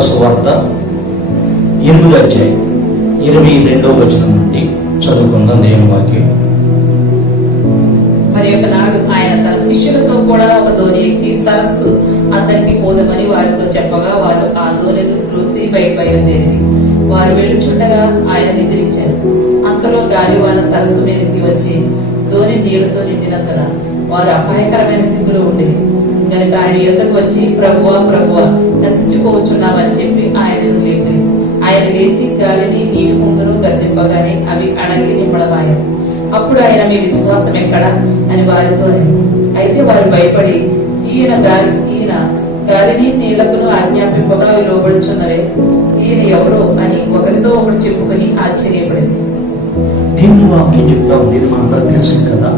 లూకాసు వార్త 8వ అధ్యాయం 22వ వచనం నుండి చదువుకుందాం దేవుని వాక్యం. మరి ఒకనాడు ఆయన తన శిష్యులతో కూడా ఒక దోణి ఎక్కి సరస్సు అతనికి పోదమని వారితో చెప్పగా వారు ఆ దోణిని చూసి బయలుదేరి వారు వెళ్ళుచుండగా ఆయన నిద్రించారు. అంతలో గాలివాన సరస్సు మీదకి వచ్చి దోణి నీళ్లతో నిండినందున వారు అపాయకరమైన స్థితిలో ఉండేది. కనుక ఆయన యుద్ధకు వచ్చి ప్రభువా ప్రభువా నశించుకోవచ్చున్నామని చెప్పి ఆయనను లేపి ఆయన లేచి గాలిని నీటి ముందును గద్దింపగానే అవి అణగి నింపడమాయారు. అప్పుడు ఆయన మీ విశ్వాసం ఎక్కడా అని వారితో అయితే వారు భయపడి ఈయన గాలిని నీళ్లకును ఆజ్ఞాపింపగా అవి లోబడుచున్నవే, ఈయన ఎవరో అని ఒకరితో ఒకరు చెప్పుకొని ఆశ్చర్యపడింది. దేవుని వాక్యం చెప్తా ఉంది, ఇది మనందరూ తెలుసు కదా.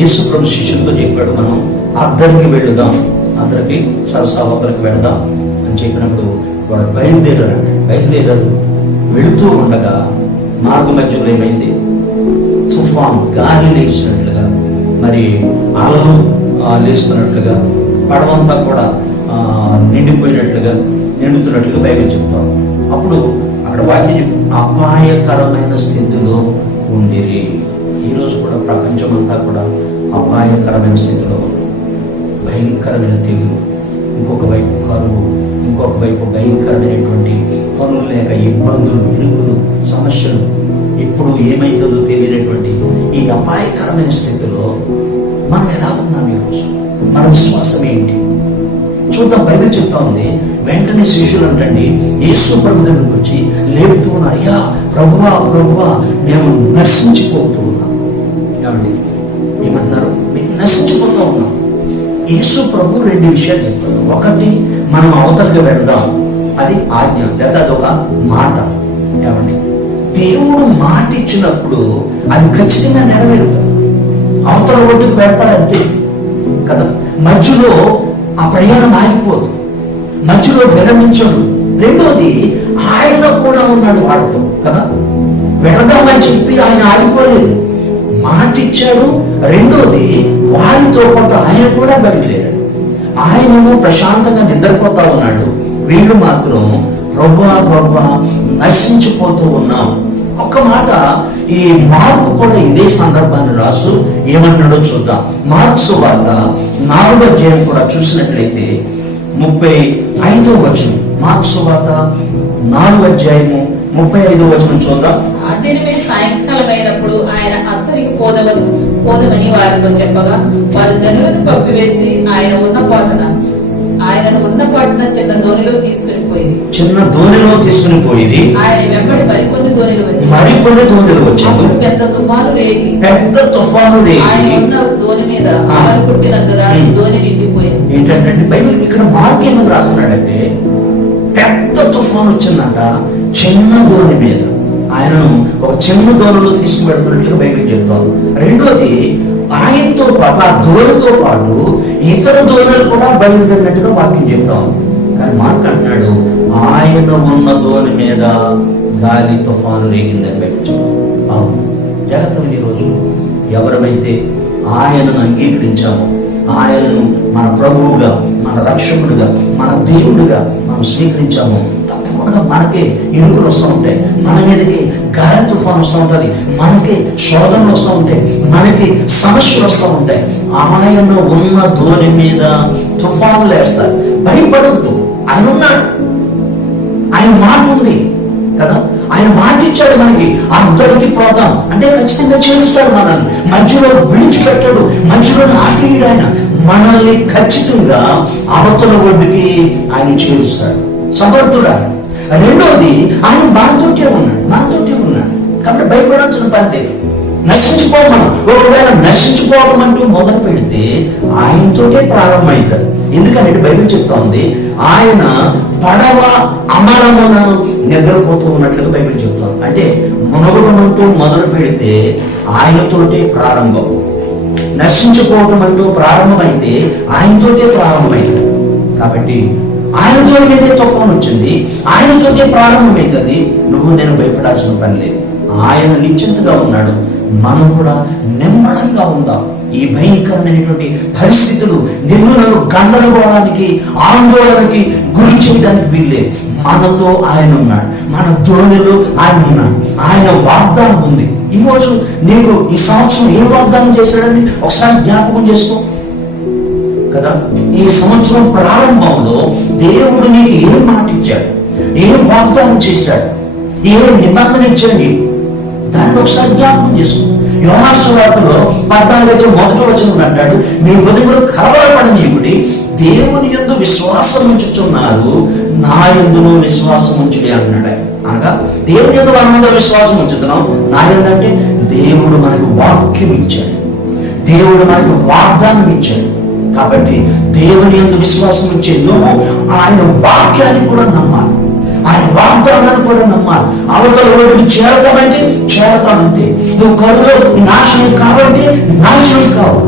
యేసు ప్రభు శిష్యులతో చెప్పాడు, మనం అద్దరికి వెళుదాం, అద్దరికి సరస్సావతలకు వెళదాం అని చెప్పినప్పుడు వాడు బయలుదేరారు. వెళుతూ ఉండగా మార్గ మధ్యలో ఏమైంది? తుఫాన్, గాలి లేచినట్లుగా, మరి అలలు లేస్తున్నట్లుగా, పడవంతా కూడా నిండుతున్నట్లుగా బైబిల్ చెప్తాం. అప్పుడు అక్కడ వాక్యం అపాయకరమైన స్థితిలో ఉండిరి. ఈరోజు కూడా ప్రపంచం అంతా కూడా అపాయకరమైన స్థితిలో ఉంది. భయంకరమైన తెగులు, ఇంకొక వైపు కరువు, ఇంకొక వైపు భయంకరమైనటువంటి పనులు లేక ఇబ్బందులు, ఇరుకులు, సమస్యలు, ఇప్పుడు ఏమైతుందో తెలియనటువంటి ఈ అపాయకరమైన స్థితిలో మనం ఎలా ఉన్నాం? ఈరోజు మన విశ్వాసం ఏంటి చూద్దాం. బైబిల్ చెప్తా ఉంది, వెంటనే శిష్యులు అంటండి యేసు ప్రభు దగ్గరికి వచ్చి లేపుతూ ఉన్నారు, అయ్యా ప్రభువా ప్రభువా మేము నశించిపోతూ ఉన్నాం. ఏమండి ఏమన్నారు? మేము నశించిపోతూ ఉన్నాం. యేసు ప్రభు 2 విషయాలు చెప్తారు. ఒకటి, మనం అవతలకి వెళదాం, అది ఆజ్ఞ, లేదా అదొక మాట. ఏమండి దేవుడు మాట ఇచ్చినప్పుడు అది ఖచ్చితంగా నెరవేరుతారు. అవతల ఒడ్డుకు పెడతారు అంతే కదా. మధ్యలో ఆ ప్రయాణం ఆగిపోదు, మధ్యలో విరమించడు. రెండోది, ఆయన కూడా ఉన్నాడు వాడితో కదా. వెళదామని చెప్పి ఆయన ఆగిపోలేదు, మాట ఇచ్చాడు. రెండోది, వారితో పాటు ఆయన కూడా బయలుదేరాడు. ఆయనేమో ప్రశాంతంగా నిద్రపోతా ఉన్నాడు, వీళ్ళు మాత్రం ప్రభువా ప్రభువా నశించిపోతూ ఉన్నాం. ఒక్క మాట, ఈ మార్కు కూడా ఇదే సందర్భాన్ని రాసు ఏమన్నాడో చూద్దాం. మార్కు సువార్త 4వ అధ్యాయం కూడా చూసినట్లయితే 35వ వచనం. మార్కు సువార్త 4వ అధ్యాయము 35వ వచనం చూద్దాం. అదినమే సాయంకాలమైనప్పుడు ఆయన అద్దరికి పోదమని వారితో చెప్పగా వారు జనులను పంపివేసి ఆయనను ఉన్న పాటున చిన్న దోణిలో తీసుకుని పోయి ఆయన వెంబడి మరికొన్ని దోణిలు వచ్చాయి. పెద్ద తుఫాను రేగి ఆయన ఉన్న దోణి మీద ఆరు పుట్టినందున దోణి నిండిపోయింది. ఏంటంటే బైబిల్ ఇక్కడ మార్క్ ఏమని రాస్తున్నాడంటే, పెద్ద తుఫాను వచ్చిందంట చిన్న దోణి మీద. ఆయనను ఒక చిన్న దోణిలో తీసుకువెళ్తున్నట్లుగా బైబిల్ చెప్తాను. రెండోది, ఆయనతో పాటు ఆ దోణితో పాటు ఇతర దోణులు కూడా బయలుదేరినట్టుగా వాక్యం చెప్తాం. కానీ మార్క్ అంటున్నాడు, ఆయన ఉన్న దోణి మీద గాలి తుఫాను రేగిందని బయట చెప్తాం. జాగ్రత్తగా ఈరోజు ఎవరమైతే ఆయనను అంగీకరించామో, ఆయనను మన ప్రభువుగా, మన రక్షకుడుగా, మన దేవుడుగా మనం స్వీకరించామో, తప్పకుండా మనకే ఇరుకులు వస్తూ ఉంటాయి, మన మీదకి గాలి తుఫాను వస్తూ ఉంటుంది, మనకి శోధనలు వస్తూ ఉంటాయి, మనకి సమస్యలు వస్తూ ఉంటాయి. ఆయన ఉన్న దోణి మీద తుఫాను లేస్తారు. భయపడద్దు, ఆయన ఉన్నాడు, ఆయన మాట ఉంది కదా. ఆయన మాట ఇచ్చాడు మనకి, అందరికి పోదాం అంటే ఖచ్చితంగా చేస్తాడు. మనల్ని మధ్యలో విడిచిపెట్టాడు, మధ్యలో ఆగేయడు. ఆయన మనల్ని ఖచ్చితంగా అవతల ఒడ్డుకి ఆయన చేరుస్తాడు, సమర్థుడా. రెండోది, ఆయన మనతోటే ఉన్నాడు కాబట్టి భయపడాల్సిన పని లేదు. నశించిపోమను, ఒకవేళ నశించిపోవడం అంటూ మొదలు పెడితే ఆయనతోటే ప్రారంభమవుతారు. ఎందుకంటే బైబిల్ చెప్తా ఉంది, ఆయన పడవ అమరమున నిద్రపోతూ ఉన్నట్లుగా బైబిల్ చెప్తాం. అంటే మునగడం అంటూ మొదలు పెడితే ఆయనతోటే ప్రారంభం. నశించిపోవడం అంటూ ప్రారంభమైతే ఆయనతోటే ప్రారంభమైంది. కాబట్టి ఆయనతో మీదే తుఫాను వచ్చింది, ఆయనతోటే ప్రారంభమైంది. నువ్వు నేను భయపడాల్సిన పని లేదు. ఆయన నిశ్చింతగా ఉన్నాడు, మనం కూడా నిమ్మడంగా ఉందాం. ఈ భయంకరమైనటువంటి పరిస్థితులు నిన్ను నన్ను గందరగోళానికి, ఆందోళనకి గురి చేయడానికి వీల్లేదు. మనతో ఆయన ఉన్నాడు, మన ధోనిలో ఆయన ఉన్నాడు, ఆయన వాగ్దానం ఉంది. ఈరోజు నీకు ఈ సంవత్సరం ఏ వాగ్దానం చేశాడని ఒకసారి జ్ఞాపకం చేసుకో కదా. ఈ సంవత్సరం ప్రారంభంలో దేవుడు నీకు ఏం మాట ఇచ్చాడు, ఏం వాగ్దానం చేశాడు, ఏ నిబంధన ఇచ్చాడు, దాన్ని ఒకసారి జ్ఞాపకం చేసుకో. యోహాను సువార్తలో 14:1 అంటాడు, మీ హృదయంలో కలవరపడనీయుడి, దేవుని యందు విశ్వాసం ఉంచుతున్నారు, నా యందును విశ్వాసం ఉంచుడి అన్నాడు. అనగా దేవుని యందు మనమందరూ విశ్వాసం ఉంచుతున్నాం. నా యందంటే దేవుడు మనకు వాక్యం ఇచ్చాడు, దేవుడు మనకు వాగ్దానం ఇచ్చాడు. కాబట్టి దేవుని యందు విశ్వాసం ఉంచే నువ్వు ఆయన వాక్యాన్ని కూడా నమ్మాలి, ఆయన వాగ్దానాన్ని కూడా నమ్మాలి. అవతల రోజులు చేరతామంటే చేరతామంతే. నువ్వు కరువులో నాశనం కావంటే నాశనం కావు.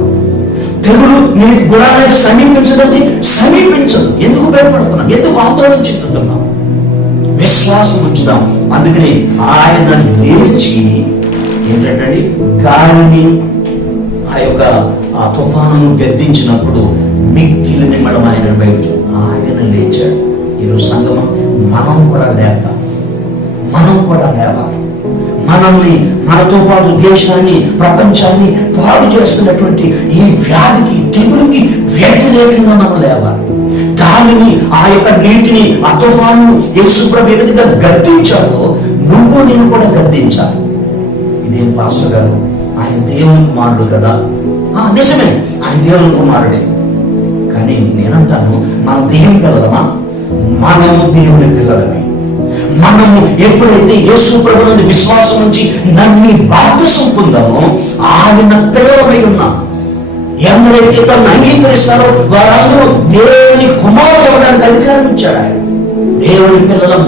తెగులు నీ గుణాలను సమీపించదంటే సమీపించదు. ఎందుకు భయపడుతున్నాం, ఎందుకు ఆందోళన చెందుతున్నాం? విశ్వాసం ఉంచుదాం. అందుకని ఆయన లేచి ఏంటంటే గాలిని ఆ యొక్క ఆ తుఫానును గద్దించినప్పుడు మిక్కిలి నిమ్మడం ఆయన బయట ఆయన లేచాడు. ఈరోజు సంగమం మనం కూడా లేద్దాం, మనం కూడా లేవాలి. మనల్ని, మనతో పాటు దేశాన్ని, ప్రపంచాన్ని పాడు చేస్తున్నటువంటి ఈ వ్యాధికి, తెగులుకి వ్యతిరేకంగా మనం లేవాలి. గాలిని, ఆ యొక్క నీటిని, ఆ తుఫాను యేసుప్రభు ఏ విధంగా గద్దించాడో నువ్వు నేను కూడా గద్దించాలి. ఇదేం పాస్టర్ గారు, ఆయన దేవుని కుమారుడు కదా. నిజమే, ఆయన దేవుని కుమారుడే. కానీ నేనంటాను, మన దేవుని పిల్లలమా? మనము దేవుని పిల్లలమే. మనము ఎప్పుడైతే యేసు ప్రభువుని విశ్వాసం నుంచి నమ్మి బాప్తిసం పొందామో ఆయన పిల్లలమై ఉన్నాం. ఎవరైతే తను అంగీకరిస్తారో వారందరూ దేవుని కుమారులు అవ్వడానికి అధికారం ఇచ్చాడు ఆయన. దేవుని పిల్లలం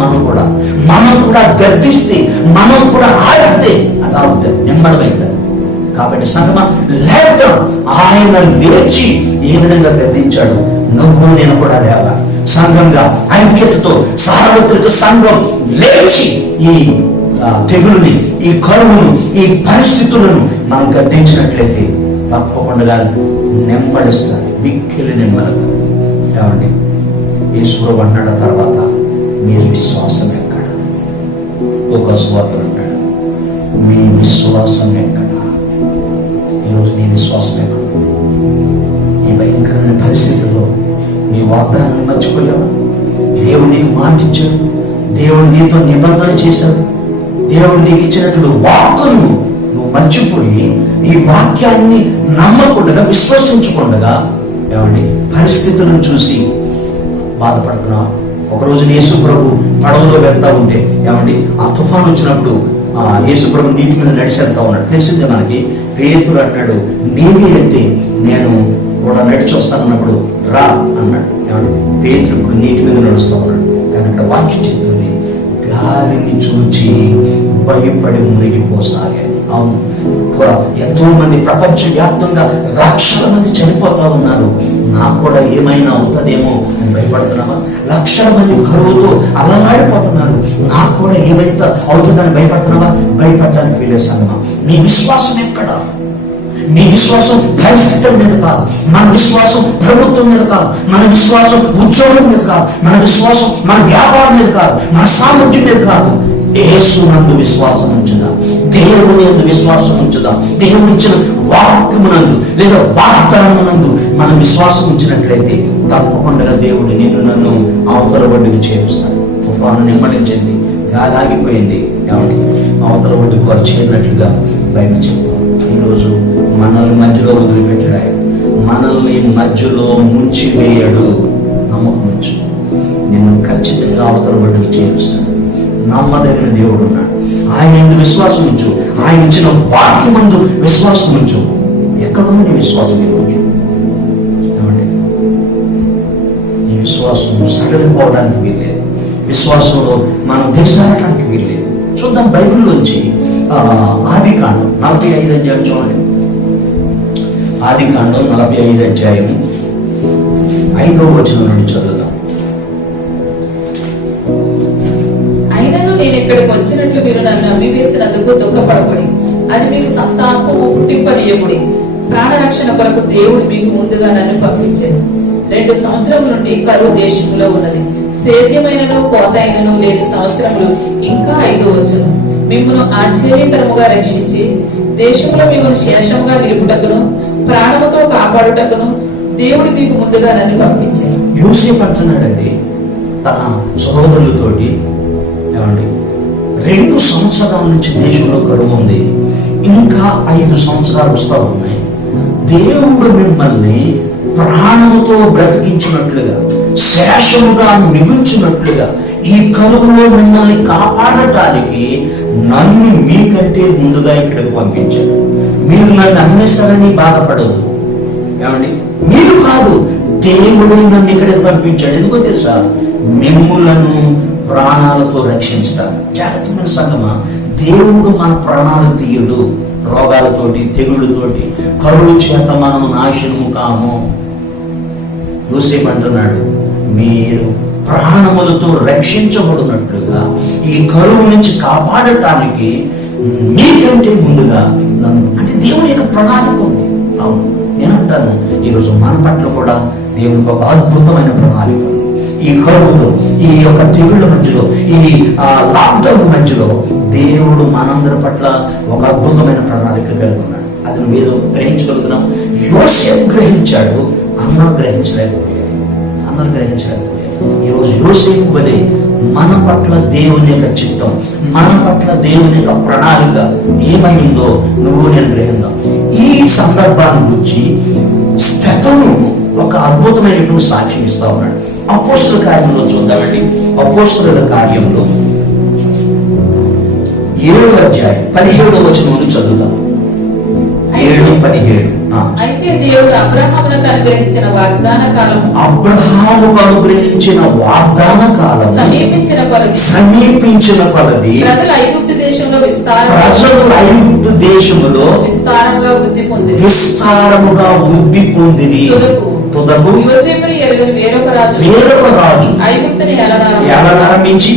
మనం కూడా గద్దిస్తే, మనం కూడా ఆడితే అలా ఉంటుంది, నిమ్మడమైంది. కాబట్టి సంగమా లేద్దాం. ఆయన లేచి ఏ విధంగా గద్దించాడు, నువ్వు నేను కూడా లేవా. సంఘంగా ఐక్యతతో సార్వత్రిక సంఘం లేచి ఈ తెగులుని, ఈ కరువును, ఈ పరిస్థితులను మనం గద్దించినట్లయితే తప్పకుండా నెమ్మడిస్తారు, మిక్కిలి నెమ్మది. ఏమండి, ఈశ్వరు అన్నాడు తర్వాత మీ విశ్వాసం ఎక్కడ? ఒక స్వార్థం అంటాడు, మీ విశ్వాసం ఎక్కడ? ఈరోజు నీ విశ్వాసం ఎక్కడ? ఈ భయంకరమైన పరిస్థితుల్లో నీ వాగ్దానాన్ని మర్చిపోయావా? దేవుడు నీకు మాటిచ్చాడు, దేవుడు నీతో నిబంధన చేశాడు, దేవుడు నీకు ఇచ్చినటువంటి వాక్కును నువ్వు మర్చిపోయి ఈ వాక్యాన్ని నమ్మకుండా, విశ్వసించకుండా ఏమండి పరిస్థితులను చూసి బాధపడుతున్నావు. ఒకరోజు యేసు ప్రభు పడవలో వెళ్తా ఉంటే ఏమండి ఆ తుఫాను వచ్చినప్పుడు యేసు ప్రభు నీటి మీద నడిచేస్తా ఉన్నాడు. తెలిసిందే మనకి. పేతురు అంటాడు, నీవే వెళ్తే నేను కూడా నడిచి వస్తానన్నప్పుడు రా అన్నాడు. ఏమండి పేతురు ఇప్పుడు నీటి మీద నడుస్తూ ఉన్నాడు. కానీ అక్కడ వాక్యం చెప్తుంది, గాలిని చూచి భయపడి మునిగిపోసాగాడు. అవును, ఎంతో మంది ప్రపంచ వ్యాప్తంగా లక్షల మంది చనిపోతా ఉన్నారు. నాకు కూడా ఏమైనా అవుతుందేమో అని భయపడుతున్నావా? లక్షల మంది కరువుతో అలలాడిపోతున్నారు. నాకు కూడా ఏమైతే అవుతుందని భయపడుతున్నావా? భయపడడానికి వీలే సంగమా. నీ విశ్వాసం ఎక్కడ? నీ విశ్వాసం పరిస్థితుల మీద కాదు, మన విశ్వాసం ప్రభుత్వం మీద కాదు, మన విశ్వాసం ఉద్యోగం మీద కాదు, మన విశ్వాసం మన వ్యాపారం మీద కాదు, మన సామర్థ్యం మీద కాదు. యేసు నందు విశ్వాసం ఉంచుదాం, దేవుని యందు విశ్వాసం ఉంచుదాం. దేవుడు ఇచ్చిన వాక్యమునందు లేదా వాగ్దానమునందు మనం విశ్వాసం ఉంచినట్లయితే తప్పకుండా దేవుడు నిన్ను నన్ను అవతల ఒడ్డుకు చేరుస్తాడు. తుఫాను నిమ్మడించింది, గాలి ఆగిపోయింది, ఏమంటే అవతల ఒడ్డుకు వారు చేరినట్లుగా బైబిల్ చెప్తాం. ఈరోజు మనల్ని మధ్యలో వదిలిపెట్టాడు, మనల్ని మధ్యలో ముంచివేయడు. నమ్మకం ఉంచు, నిన్ను ఖచ్చితంగా అవతల ఒడ్డుకు చేరుస్తాడు. నమ్మదగిన దేవుడు ఉన్నాడు. ఆయన ఎందుకు విశ్వాసం ఉంచు, ఆయన ఇచ్చిన వాక్యమందు విశ్వాసం ఉంచు. ఎక్కడుంది నీ విశ్వాసం ఈరోజు? ఏమండి, నీ విశ్వాసం సడలిపోవడానికి వీల్లేదు, విశ్వాసంలో మనం దిగజారడానికి వీల్లేదు. చూద్దాం బైబిల్లోంచి ఆదికాండం 45 అధ్యాయం చూడండి. ఆదికాండం 45 అధ్యాయం 5వ వచనం నుండి చదువుదాం. అయినను నేను ఇక్కడికి వచ్చినట్లు మీరు నన్ను అమ్మివేసినందుకు దుఃఖపడబడి అది మీకు సంతాపము పుట్టింపనీయబడి ప్రాణరక్షణ కొరకు దేవుడు మీకు ముందుగా నన్ను పంపించాను. 2 సంవత్సరం నుండి కరువు దేశంలో ఉన్నది. సేద్యమైనను కోత అయినను లేని సంవత్సరములు ఇంకా 5 వచ్చును. మిమ్మల్ని ఆశ్చర్యకరముగా రక్షించి దేశంలో మిమ్మల్ని శేషముగా నిలుపుటకును ప్రాణముతో కాపాడుటకును దేవుడు మీకు ముందుగా నన్ను పంపించాను. యోసేపు అంటున్నాడండి తన సహోదరులతోటి, ఏమండి 2 సంవత్సరాల నుంచి దేశంలో కరువు ఉంది, ఇంకా 5 సంవత్సరాలు వస్తూ ఉన్నాయి. దేవుడు మిమ్మల్ని ప్రాణముతో బ్రతికించినట్లుగా, శేషముగా మిగుల్చినట్లుగా ఈ కరువులో మిమ్మల్ని కాపాడటానికి నన్ను మీకంటే ముందుగా ఇక్కడికి పంపించాడు. మీరు నన్ను అమ్మేశారని బాధపడవద్దు, ఏమండి మీరు కాదు, దేవుడు నన్ను ఇక్కడికి పంపించాడు. ఎందుకో తెలుసా? మిమ్ములను ప్రాణాలతో రక్షించడానికి. జాగ్రత్తమైన సంగమా, దేవుడు మన ప్రాణాలు తీయడు. రోగాలతోటి, తెగుళ్ళతోటి, కరువు చేత మనము నాశనము కాము. యోసేపు అంటున్నాడు, మీరు ప్రాణములతో రక్షించబడినట్లుగా ఈ కరువు నుంచి కాపాడటానికి మీకంటే ముందుగా నన్ను, అంటే దేవుని యొక్క ప్రణాళిక ఉంది. అవును, నేనంటాను ఈరోజు మన పట్ల కూడా దేవునికి ఒక అద్భుతమైన ప్రణాళిక ఉంది. ఈ కరువులో, ఈ యొక్క తెగుళ్ళ మధ్యలో, ఈ లాక్డౌన్ మధ్యలో దేవుడు మనందరి పట్ల ఒక అద్భుతమైన ప్రణాళిక కలిగి ఉన్నాడు. అది నువ్వేదో గ్రహించగలుగుతున్నాం. యోసేపు గ్రహించాడు, అందరూ గ్రహించలేకపోయారు. ఈరోజు యోసేపు వలె మన పట్ల దేవుని యొక్క చిత్తం, మన పట్ల దేవుని యొక్క ప్రణాళిక ఏమైందో నువ్వు నేను గ్రహిద్దాం. ఈ సందర్భాన్ని గురించి స్టెఫను ఒక అద్భుతమైనటువంటి సాక్ష్యం ఇస్తా ఉన్నాడు. అపోస్తలుల కార్యంలో చూద్దామండి. అపోస్తలుల కార్యంలో 7వ అధ్యాయం 17వ వచనం చదువుతాం. 7:17. అయితే దేవుడు అబ్రహామునకు అనుగ్రహించిన వాగ్దాన కాలం, అబ్రహాముకు అనుగ్రహించిన వాగ్దాన కాలం సమీపించిన కొలది ప్రజలు ఐగుప్తు దేశంలో విస్తారముగా విస్తారముగా వృద్ధి పొందిరి. తుదకు యోసేపును ఎరుగని వేరొక రాజు ఐగుప్తుని ఏలనారంభించి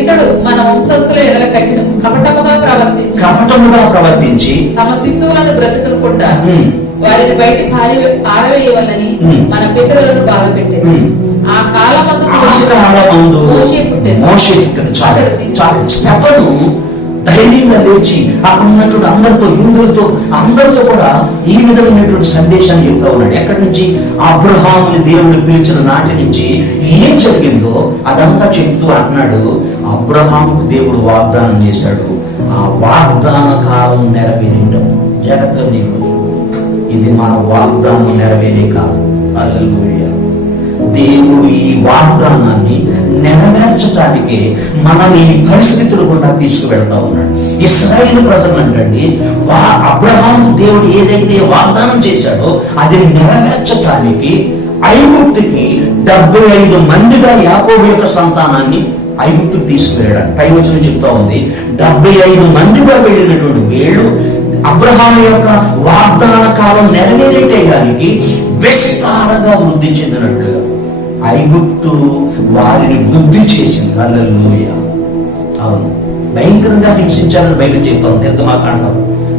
ఇతడు మన వంశస్థుల ఎడల కఠిన కపటముగా ప్రవర్తించి తమ శిశువులను బ్రతుకునుకుంటా వారిని బయట పారవేయవలని మన పితరులను బాధ పెట్టారు. ఆ కాలమందు మోషే పుట్టెను. ధైర్యంగా లేచి అక్కడ ఉన్నటువంటి అందరితో, యూదులతో అందరితో కూడా ఈ విధమైనటువంటి సందేశాన్ని చెప్తా ఉన్నాడు. ఎక్కడి నుంచి? అబ్రహాముని దేవుడు పిలిచిన నాటి నుంచి ఏం జరిగిందో అదంతా చెప్తూ అంటున్నాడు. అబ్రహాముకు దేవుడు వాగ్దానం చేశాడు, ఆ వాగ్దాన కాలం నెరవేరిండం. జాగ్రత్తగా నీకు ఇది మన వాగ్దానం నెరవేరే కాలం. హల్లెలూయా. దేవుడు ఈ వాగ్దానాన్ని నెరవేర్చడానికి మనల్ని ఈ పరిస్థితులు కూడా తీసుకువెళ్తా ఉన్నాడు. ఇశ్రాయేలు ప్రజలు అంటండి, అబ్రహాము దేవుడు ఏదైతే వాగ్దానం చేశాడో అది నెరవేర్చడానికి ఐగుప్తుకి 75 మందిగా యాకోబు యొక్క సంతానాన్ని ఐగుప్తుకు తీసుకువెళ్ళాడు. పై వచనం చెప్తా ఉంది, 75 మందిగా వెళ్ళినటువంటి వీళ్ళు అబ్రహాము యొక్క వాగ్దాన కాలం నెరవేరేటానికి విస్తారంగా వృద్ధి చెందినట్లుగా ఐగుప్తు వారిని వృద్ధి చేసింది. హల్లెలూయా. అవును, భయంకరంగా హింసించాలని బైబిల్ చెప్తాం. నిర్గమాకాండం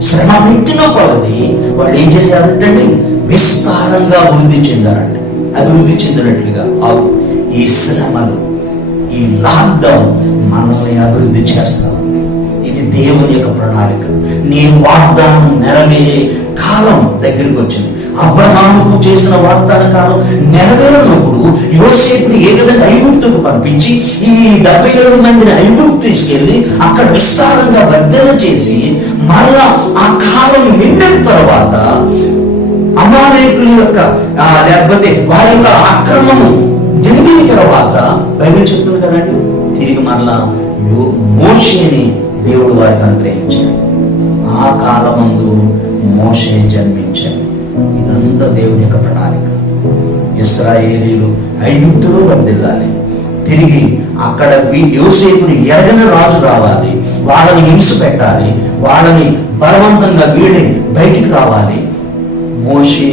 శ్రమ పెట్టిన కొలది వాళ్ళు ఏం చేశారంటే విస్తారంగా వృద్ధి చెందారంట, అభివృద్ధి చెందినట్లుగా. అవును, ఈ శ్రమలు, ఈ లాక్డౌన్ మనల్ని అభివృద్ధి చేస్తా ఉంది. ఇది దేవుని యొక్క ప్రణాళిక. నీ వాగ్దానం నెరవేరే కాలం దగ్గరికి వచ్చింది. అబ్రహాముకు చేసిన వాగ్దాన కాలం నెరవేరినప్పుడు యోసేపుని ఏ విధంగా ఐగుప్తుకు పంపించి ఈ 77 మందిని ఐగుప్తు తీసుకెళ్లి అక్కడ విస్తారంగా వర్ధన చేసి మళ్ళా ఆ కాలం నిండిన తర్వాత అమాలేకుల యొక్క లేకపోతే వారి యొక్క అక్రమము నిండిన తర్వాత బైబిల్ చెప్తుంది కదండి, తిరిగి మరలా మోషేని దేవుడు వారికి అనుగ్రహించాడు. ఆ కాలమందు మోషే జన్మించాడు. ఇదంతా దేవుని యొక్క ప్రణాళిక. ఇశ్రాయేలీయులు ఐగుప్తులో వర్ధిల్లాలి, తిరిగి అక్కడ యోసేపుని ఎరగని రాజు రావాలి, వాళ్ళని హింస పెట్టాలి, వాళ్ళని బలవంతంగా వీళ్ళని బయటికి రావాలి. మోషే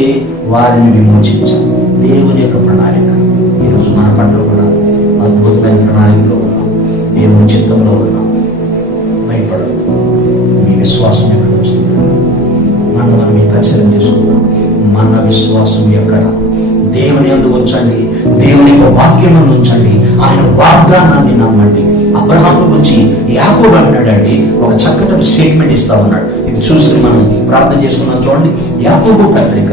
వారిని విమోచించాలి. దేవుని యొక్క ప్రణాళిక. ఈరోజు మన పట్ల కూడా అద్భుతమైన ప్రణాళికలో ఉన్నాం, దేవుని చిత్తంలో ఉన్నాం. భయపడద్దు. మీ విశ్వాసం ఎక్కడ వస్తుంది? మనం మీ పరిశీలన చేసుకుందాం. మన విశ్వాసం ఎక్కడ? దేవుని యందు ఉంచండి, దేవుని యొక్క వాక్యం యందు ఉంచండి, ఆయన వాగ్దానాన్ని నమ్మండి. అబ్రహాము గురించి యాకోబు అంటున్నాడండి, ఒక చక్కటి స్టేట్మెంట్ ఇస్తా ఉన్నాడు. ఇది చూసి మనం ప్రార్థన చేసుకున్నాం. చూడండి, యాకోబు పత్రిక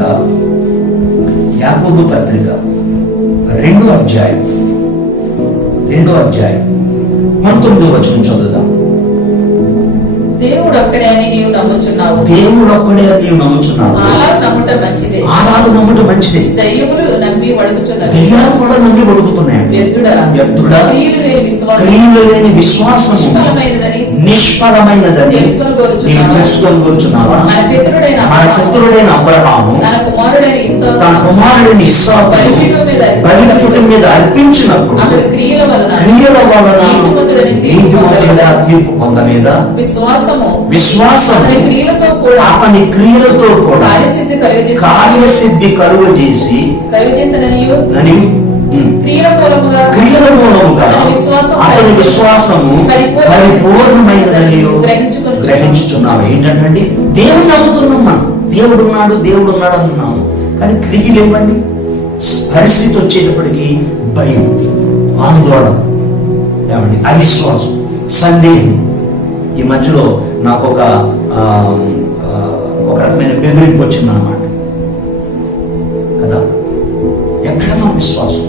2వ అధ్యాయం 19వ వచనం చదువుదాం. దేవుడు ఒక్కడే అని నీవు నమ్ముచున్నావు. అలాగు నమ్ముట మంచిదే. దయ్యములు నమ్మి వణుకుచున్నవి. వ్యర్థుడా, క్రియలు లేని విశ్వాసం నిష్ఫలమైనదని నీవు తెలుసుకొని కూర్చున్నావా? మన పితరుడైన అబ్రహాము తన కుమారుడైన ఇస్సాకు బలిపీఠం మీద అర్పించినప్పుడు క్రియల వలన నీతిమంతుడిగా తీర్పు పొందలేదా? విశ్వాసం అతని క్రియలతో కూడా కార్యసిద్ధి కలుగజేసి క్రియల మూలముగా అతని విశ్వాసము పరిపూర్ణమైనదని గ్రహించుచున్నాము. ఏంటంటే దేవుడు నమ్ముతున్నాం, మనం దేవుడు ఉన్నాడు అంటున్నాము, కానీ క్రియలు ఏమండి? పరిస్థితి వచ్చేటప్పటికి భయం, ఆందోళన, ఏమండి అవిశ్వాసం, సందేహం. ఈ మధ్యలో నాకు ఒక రకమైన బెదిరింపు వచ్చిందన్నమాట కదా. ఎక్కడ మన విశ్వాసం?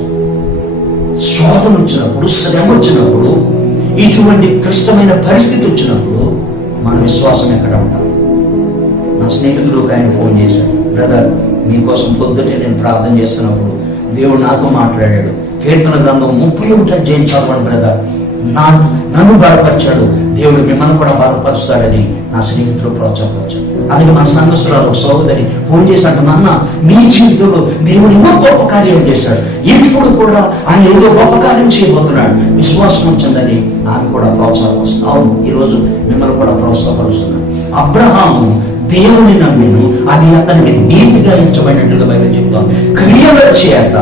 శోధన వచ్చినప్పుడు, శ్రమ వచ్చినప్పుడు, ఇటువంటి క్లిష్టమైన పరిస్థితి వచ్చినప్పుడు మన విశ్వాసం ఎక్కడ ఉంటాం? నా స్నేహితుడు ఆయన ఫోన్ చేశాడు, బ్రదర్ మీకోసం పొద్దుటే నేను ప్రార్థన చేస్తున్నప్పుడు దేవుడు నాతో మాట్లాడాడు. కీర్తన గ్రంథం 31 అధ్యాయం చదవండి బ్రదర్, నన్ను బలపరిచాడు, దేవుడు మిమ్మల్ని కూడా బలపరుస్తాడని నా స్నేహితుడు ప్రోత్సాహపరిచాడు. అలాగే మన సంఘస్థురాలు ఒక సహోదరి ఫోన్ చేసి అంట, నాన్న మీ జీవితంలో దేవుడు ఎన్నో గొప్ప కార్యం చేశాడు, ఇప్పుడు కూడా ఆయన ఏదో గొప్ప కార్యం చేయబోతున్నాడు, విశ్వాసం ఉంచండి ఆమె కూడా ప్రోత్సాహపరుస్తుంది. అవును, ఈరోజు మిమ్మల్ని కూడా ప్రోత్సాహపరుస్తున్నాడు. అబ్రహాము దేవుని నమ్మిను, అది అతనికి నీతిగా ఎంచబడినట్లుగా బైబిల్ చెప్తాం. క్రియల చేత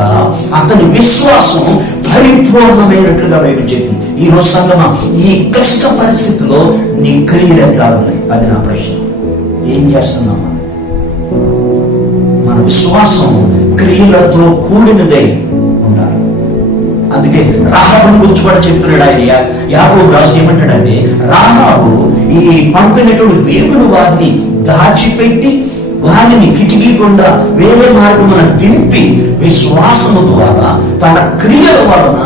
అతని విశ్వాసం పరిపూర్ణమైనట్లుగా బైబిల్ చెప్తుంది. ఈ రోజు సంగమా, ఈ క్లిష్ట పరిస్థితిలో నీ క్రియలు ఎట్లా ఉన్నాయి? అది నా ప్రశ్న. ఏం చేస్తున్నాం? మన విశ్వాసం క్రియలతో కూడినదై ఉండాలి. అందుకే రాహాబును గురించి కూడా చెప్తున్నాడు ఆయన. యాకోబు రాసి ఏమంటాడంటే, రాహాబు ఈ పంపినటువంటి వేగులు వారిని దాచిపెట్టి వారిని కిటికీ గుండా వేరే మార్గమున దింపి విశ్వాసము ద్వారా తన క్రియల వలన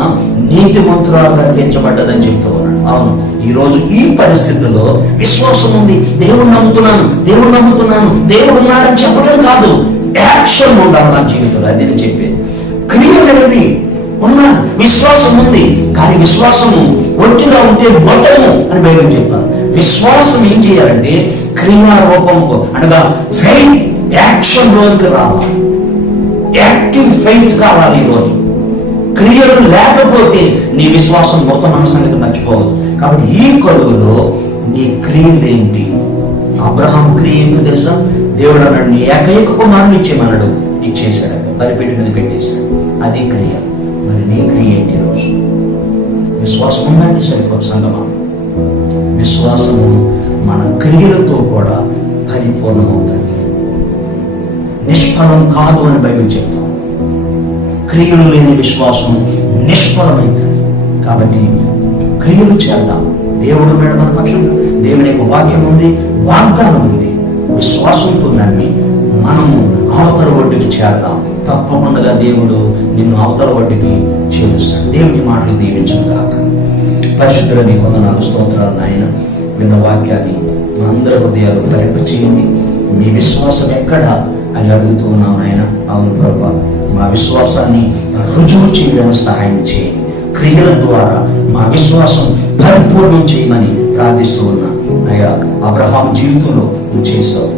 నీతిమంతురాలుగా తీర్చబడ్డదని చెప్తూ ఉన్నాడు. అవును, ఈ రోజు ఈ పరిస్థితుల్లో విశ్వాసం ఉంది, దేవుడు నమ్ముతున్నాను, దేవుడు ఉన్నాడని చెప్పడం కాదు, యాక్షన్ ఉండాలి నా జీవితంలో. అది నేను చెప్పేది. క్రియలేవి ఉన్నా, విశ్వాసం ఉంది, కానీ విశ్వాసము ఒట్టిగా ఉంటే మొత్తము అని బైబిల్ చెప్తాను. విశ్వాసం ఏం చేయాలంటే క్రియారూపంలో, అనగా ఫెయిత్ యాక్షన్ లోనికి రావాలి, యాక్టివ్ ఫెయిత్ కావాలి. ఈరోజు క్రియలు లేకపోతే నీ విశ్వాసం మొత్తం మన సంగతి మర్చిపోవద్దు. కాబట్టి ఈ కలుగులో నీ క్రియలు ఏంటి? అబ్రహాం క్రియ ఏంటో తెలుసా? దేవుడు అన్నాడు, నీ ఏకైక కుమారుని ఇచ్చేమన్నాడు, ఇచ్చేశాడు, బలిపీఠం మీద పెట్టేశాడు. అది క్రియ. మరి నీ క్రియ ఏంటి? రోజు విశ్వాసం ఉందండి, సరిపోదు సంగమా. విశ్వాసము మన క్రియలతో కూడా పరిపూర్ణమవుతుంది, నిష్ఫలం కాదు అని బైబిల్ చెప్తాం. క్రియలు లేని విశ్వాసం నిష్ఫలమైంది. కాబట్టి క్రియలు చేద్దాం. దేవుడు ఉన్నాడు మన పక్షంగా, దేవుని యొక్క వాక్యం ఉంది, వాగ్దానం ఉంది. విశ్వాసంతో నమ్మి మనము అవతల ఒడ్డుకి చేరదాం. తప్పకుండా దేవుడు నిన్ను అవతల ఒడ్డుకి చేరుస్తాడు. దేవుని మాటలు దీవించను కాక. పరిశుద్ధుల నీ వందనాలు, స్తోత్రాలు నాయన. విన్న వాక్యాన్ని మా అందరి హృదయాలు ఫలింపచేయండి. మీ విశ్వాసం ఎక్కడ అని అడుగుతూ ఉన్నాం నాయన. అవును ప్రభువా, మా విశ్వాసాన్ని రుజువు చేయడానికి సహాయం చేయండి. క్రియల ద్వారా మా విశ్వాసం పరిపూర్ణం చేయమని ప్రార్థిస్తూ ఉన్నా. అయ్యా, అబ్రహాం జీవితంలో నువ్వు చేసావు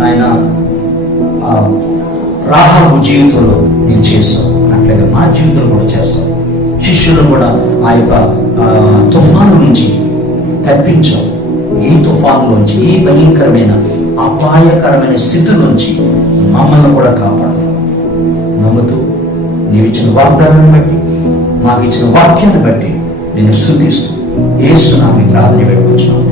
నాయన, రాహాబు జీవితంలో నేను చేస్తావు, అట్లాగే మా జీవితంలో కూడా చేస్తావు. శిష్యులు కూడా ఆ యొక్క తుఫాను నుంచి తప్పించావు. ఈ తుఫానులోంచి, ఈ భయంకరమైన అపాయకరమైన స్థితి నుంచి మమ్మల్ని కూడా కాపాడతావు. నమ్ముతూ నీవిచ్చిన వాగ్దానాన్ని బట్టి, మాకు ఇచ్చిన వాక్యాన్ని బట్టి నేను స్తుతిస్తూ యేసు నామమున ప్రార్థన పెట్టుకుంటున్నాను.